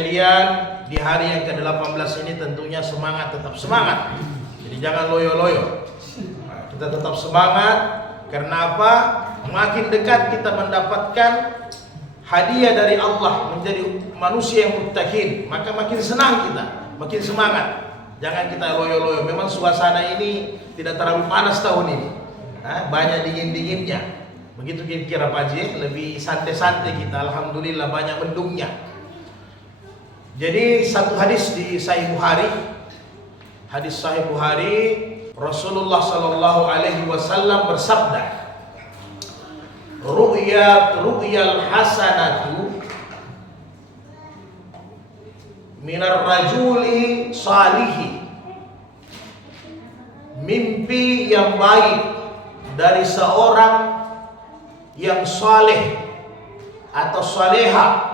sekalian, di hari yang ke-18 ini tentunya semangat, tetap semangat. Jadi jangan loyo-loyo. Kita tetap semangat, karena apa? Makin dekat kita mendapatkan hadiah dari Allah menjadi manusia yang muttaqin, maka makin senang kita, makin semangat. Jangan kita loyo-loyo. Memang suasana ini tidak terlalu panas tahun ini, banyak dingin-dinginnya. Begitu kira-kira Pak Haji, lebih santai-santai kita. Alhamdulillah banyak mendungnya. Jadi satu hadis di Sahih Bukhari, hadis Sahih Bukhari, Rasulullah Sallallahu Alaihi Wasallam bersabda, ru'yal hasanatu minar rajuli salihi, mimpi yang baik dari seorang yang saleh atau saleha,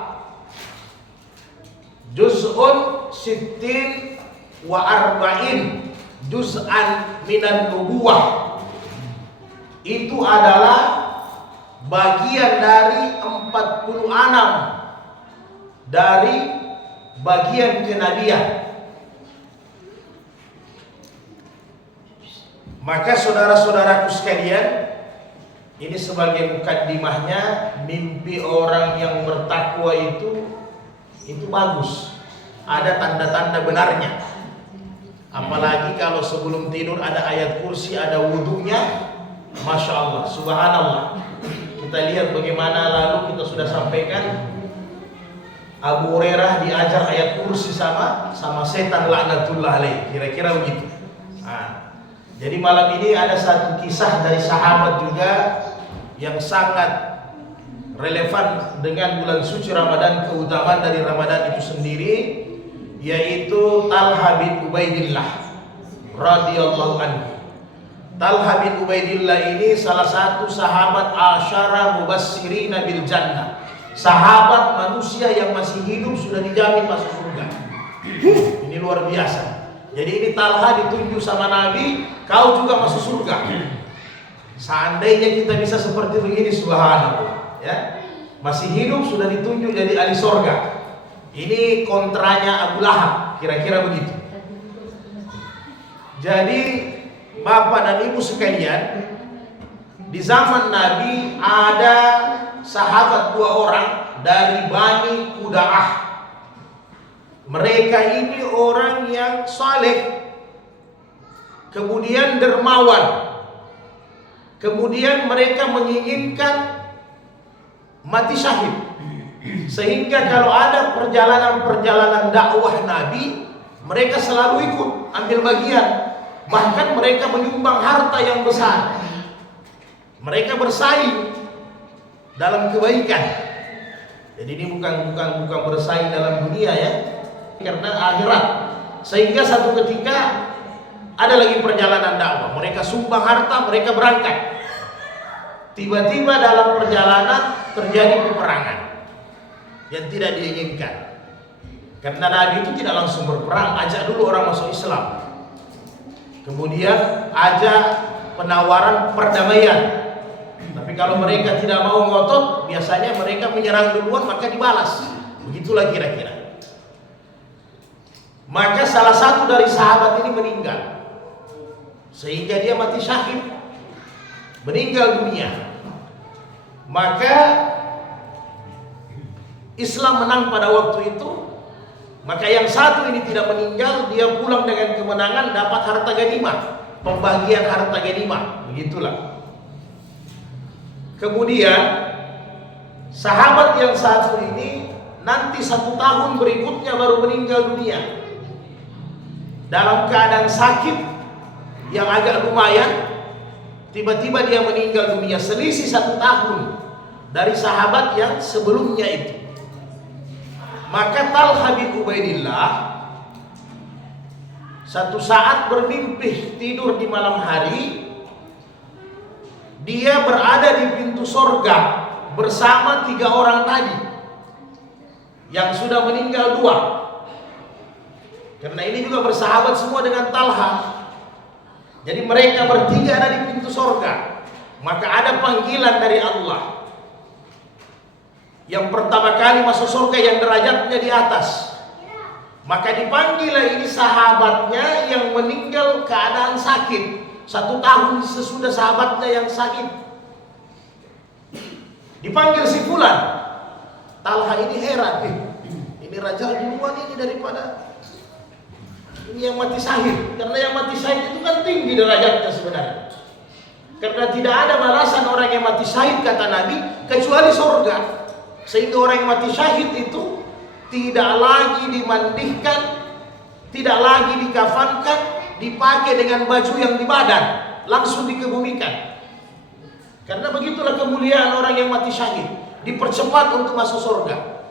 juz'un sittin wa arba'in juz'an minan nubuwah. Itu adalah bagian dari 46 dari bagian kenabian. Maka saudara-saudaraku sekalian, ini sebagai mukaddimahnya, mimpi orang yang bertakwa itu bagus. Ada tanda-tanda benarnya. Apalagi kalau sebelum tidur ada ayat kursi, ada wudunya, Masya Allah, Subhanallah. Kita lihat bagaimana lalu kita sudah sampaikan, Abu Hurairah diajar ayat kursi sama setan laknatullah alaih, kira-kira begitu. Jadi malam ini ada satu kisah dari sahabat juga yang sangat relevan dengan bulan suci Ramadan, keutamaan dari Ramadan itu sendiri, yaitu Talha bin Ubaidillah radhiyallahu anhu. Talha bin Ubaidillah ini salah satu sahabat asyara mubassirina bil jannah. Sahabat manusia yang masih hidup sudah dijamin masuk surga. Ini luar biasa. Jadi ini Talha ditunjuk sama Nabi, kau juga masuk surga. Seandainya kita bisa seperti begini, subhanallah, ya. Masih hidup sudah ditunjuk jadi ahli surga. Ini kontranya Abu Lahab, kira-kira begitu. Jadi Bapak dan Ibu sekalian, di zaman Nabi ada sahabat 2 orang dari Bani Quda'ah. Mereka ini orang yang saleh, kemudian dermawan, kemudian mereka menginginkan mati syahid, sehingga kalau ada perjalanan dakwah Nabi, mereka selalu ikut ambil bagian. Bahkan mereka menyumbang harta yang besar. Mereka bersaing dalam kebaikan. Jadi ini bukan bersaing dalam dunia, ya, karena akhirat. Sehingga satu ketika ada lagi perjalanan dakwah, mereka sumbang harta, mereka berangkat. Tiba-tiba dalam perjalanan terjadi peperangan yang tidak diinginkan. Karena Nabi itu tidak langsung berperang, ajak dulu orang masuk Islam. Kemudian ajak penawaran perdamaian. Tapi kalau mereka tidak mau ngotot, biasanya mereka menyerang duluan maka dibalas. Begitulah kira-kira. Maka salah satu dari sahabat ini meninggal, sehingga dia mati syahid, meninggal dunia. Maka Islam menang pada waktu itu. Maka yang satu ini tidak meninggal, dia pulang dengan kemenangan, dapat harta ganimah, pembagian harta ganimah, begitulah. Kemudian sahabat yang satu ini nanti 1 tahun berikutnya baru meninggal dunia, dalam keadaan sakit yang agak lumayan. Tiba-tiba dia meninggal dunia, selisih 1 tahun dari sahabat yang sebelumnya itu. Maka Talha bin Ubaidillah satu saat bermimpi tidur di malam hari, dia berada di pintu sorga bersama 3 orang tadi yang sudah meninggal 2. Karena ini juga bersahabat semua dengan Talha. Jadi mereka bertiga ada di pintu sorga. Maka ada panggilan dari Allah. Yang pertama kali masuk surga yang derajatnya di atas, Maka dipanggillah ini sahabatnya yang meninggal keadaan sakit. 1 tahun sesudah sahabatnya yang sakit. Dipanggil si fulan. Talha ini heran, ini raja duluan ini daripada ini yang mati syahid. Karena yang mati syahid itu kan tinggi derajatnya sebenarnya. Karena tidak ada balasan orang yang mati syahid kata Nabi kecuali surga. Sehingga orang yang mati syahid itu tidak lagi dimandikan, tidak lagi dikafankan, dipakai dengan baju yang di badan, langsung dikebumikan. Karena begitulah kemuliaan orang yang mati syahid, dipercepat untuk masuk surga.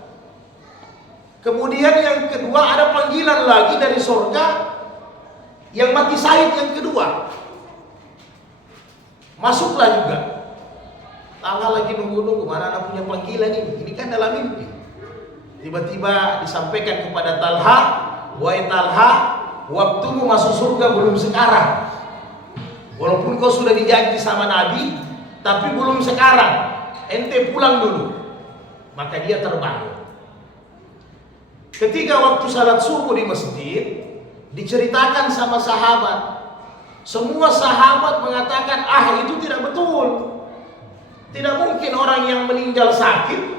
Kemudian yang kedua ada panggilan lagi dari surga yang mati syahid yang kedua. Masuklah juga. Talha lagi nunggu-nunggu mana anak punya panggilan ini. Ini kan dalam mimpi. Tiba-tiba disampaikan kepada Talha, "Wahai Talha, waktumu masuk surga belum sekarang. Walaupun kau sudah dijanji sama Nabi, tapi belum sekarang. Ente pulang dulu." Maka dia terbangun. Ketika waktu salat subuh di masjid, diceritakan sama sahabat. Semua sahabat mengatakan, itu tidak betul. Tidak mungkin orang yang meninggal sakit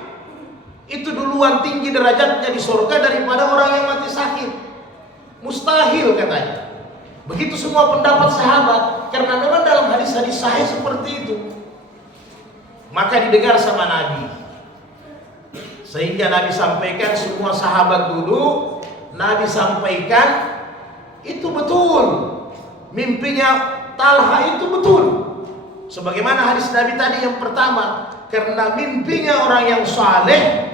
itu duluan tinggi derajatnya di surga daripada orang yang mati sakit. Mustahil katanya. Begitu semua pendapat sahabat, karena memang dalam hadis-hadis sahih seperti itu. Maka didengar sama Nabi. Sehingga Nabi sampaikan, semua sahabat dulu, Nabi sampaikan, itu betul. Mimpinya Talha itu betul. Sebagaimana hadis Nabi tadi yang pertama, karena mimpinya orang yang saleh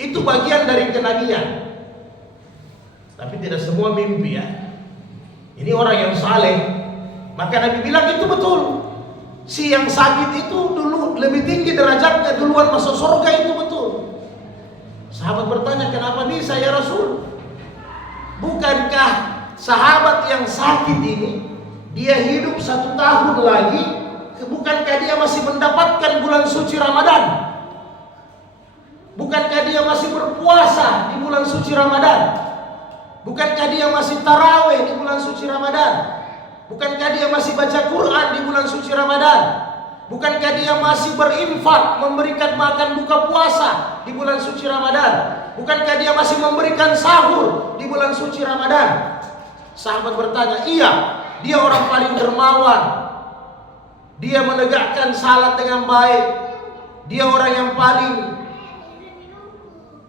itu bagian dari kenabian. Tapi tidak semua mimpi ya. Ini orang yang saleh. Maka Nabi bilang itu betul. Si yang sakit itu dulu lebih tinggi derajatnya, duluan masuk surga, itu betul. Sahabat bertanya, kenapa bisa ya Rasul? Bukankah sahabat yang sakit ini dia hidup 1 tahun lagi? Bukankah dia masih mendapatkan bulan suci Ramadan? Bukankah dia masih berpuasa di bulan suci Ramadan? Bukankah dia masih taraweh di bulan suci Ramadan? Bukankah dia masih baca Quran di bulan suci Ramadan? Bukankah dia masih berinfak, memberikan makan buka puasa di bulan suci Ramadan? Bukankah dia masih memberikan sahur di bulan suci Ramadan? Sahabat bertanya, iya, dia orang paling dermawan. Dia menegakkan salat dengan baik. Dia orang yang paling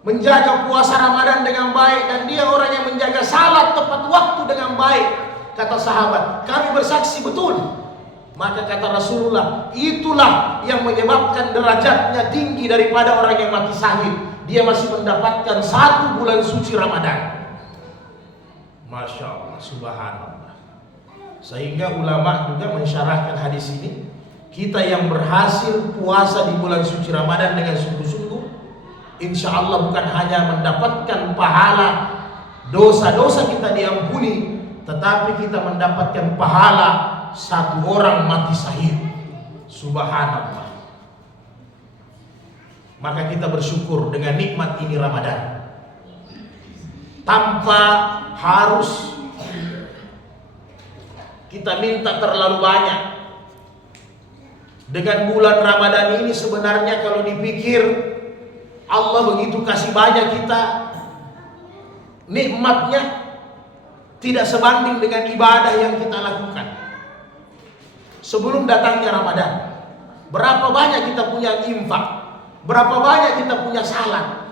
menjaga puasa Ramadan dengan baik. Dan dia orang yang menjaga salat tepat waktu dengan baik. Kata sahabat, kami bersaksi betul. Maka kata Rasulullah, itulah yang menyebabkan derajatnya tinggi daripada orang yang mati syahid. Dia masih mendapatkan 1 bulan suci Ramadan. Masya Allah, subhanallah. Sehingga ulama juga mensyarahkan hadis ini. Kita yang berhasil puasa di bulan suci Ramadan dengan sungguh-sungguh, insya Allah bukan hanya mendapatkan pahala dosa-dosa kita diampuni, tetapi kita mendapatkan pahala 1 orang mati syahid. Subhanallah. Maka kita bersyukur dengan nikmat ini Ramadan, tanpa harus kita minta terlalu banyak. Dengan bulan Ramadan ini sebenarnya kalau dipikir, Allah begitu kasih banyak kita, nikmatnya tidak sebanding dengan ibadah yang kita lakukan. Sebelum datangnya Ramadan, berapa banyak kita punya infak, berapa banyak kita punya salat,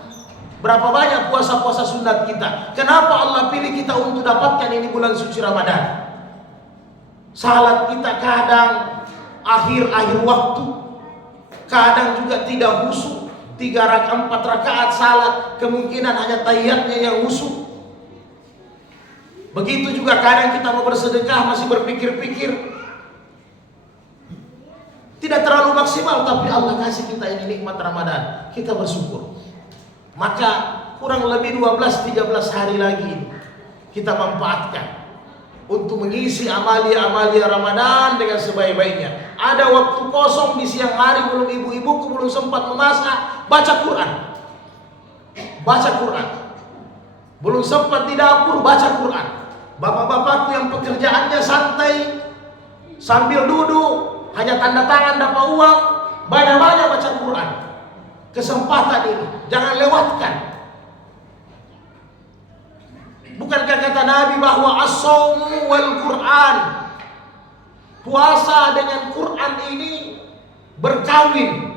berapa banyak puasa-puasa sunat kita. Kenapa Allah pilih kita untuk dapatkan ini bulan suci Ramadan? Salat kita kadang akhir-akhir waktu, kadang juga tidak khusyuk. 4 rakaat salat, kemungkinan hanya tahiyatnya yang khusyuk. Begitu juga kadang kita mau bersedekah masih berpikir-pikir, tidak terlalu maksimal, tapi Allah kasih kita ini nikmat Ramadan, kita bersyukur. Maka kurang lebih 12-13 hari lagi kita manfaatkan untuk mengisi amalia-amalia Ramadan dengan sebaik-baiknya. Ada waktu kosong di siang hari, belum ibu-ibuku belum sempat memasak, baca Quran. Baca Quran. belum sempat di dapur baca Quran. Bapak-bapakku yang pekerjaannya santai, sambil duduk, hanya tanda tangan dapat uang, banyak-banyak baca Quran. Kesempatan ini jangan lewatkan. Bukankah kata Nabi bahwa as-shaumu wal Quran, puasa dengan Quran ini berkawin,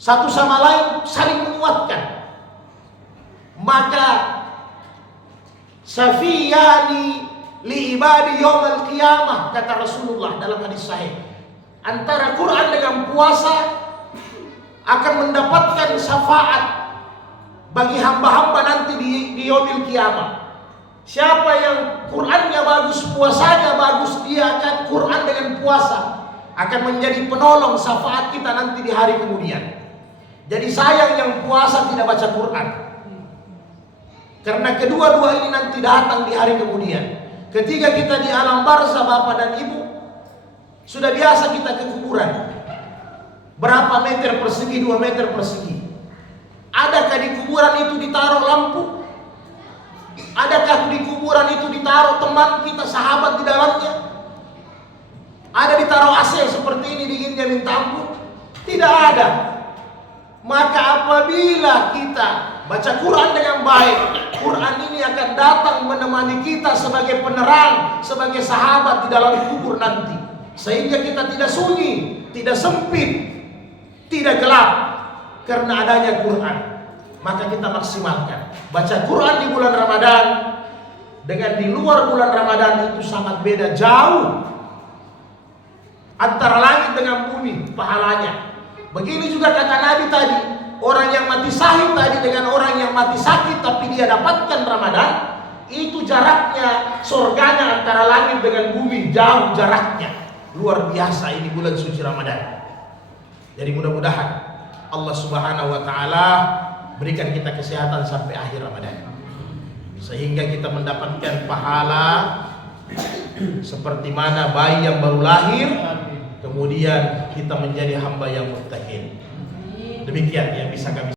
satu sama lain saling menguatkan. Maka safiyani li ibadi yaumil qiyamah, kata Rasulullah dalam hadis sahih, antara Quran dengan puasa akan mendapatkan syafaat bagi hamba-hamba nanti di yaumil qiyamah. Siapa yang Qurannya bagus, puasanya bagus, dia akan Quran dengan puasa akan menjadi penolong syafaat kita nanti di hari kemudian. Jadi sayang yang puasa tidak baca Quran, karena kedua-dua ini nanti datang di hari kemudian. Ketika kita di alam barzah, Bapak dan Ibu, sudah biasa kita ke kuburan. Berapa meter persegi, 2 meter persegi. Adakah di kuburan itu ditaruh lampu? Adakah di kuburan itu ditaruh teman kita, sahabat di dalamnya? Ada ditaruh AC seperti ini, dinginnya minta ampun? Tidak ada. Maka apabila kita baca Quran dengan baik, Quran ini akan datang menemani kita sebagai penerang, sebagai sahabat di dalam kubur nanti. Sehingga kita tidak sunyi, tidak sempit, tidak gelap karena adanya Quran. Maka kita maksimalkan. Baca Quran di bulan Ramadan dengan di luar bulan Ramadan itu sangat beda jauh. Antara langit dengan bumi pahalanya. Begini juga kata Nabi tadi, orang yang mati syahid tadi dengan orang yang mati sakit tapi dia dapatkan Ramadan, itu jaraknya surganya antara langit dengan bumi, jauh jaraknya. Luar biasa ini bulan suci Ramadan. Jadi mudah-mudahan Allah Subhanahu wa taala berikan kita kesehatan sampai akhir Ramadan, sehingga kita mendapatkan pahala seperti mana bayi yang baru lahir, kemudian kita menjadi hamba yang muttaqin. Demikian yang bisa kami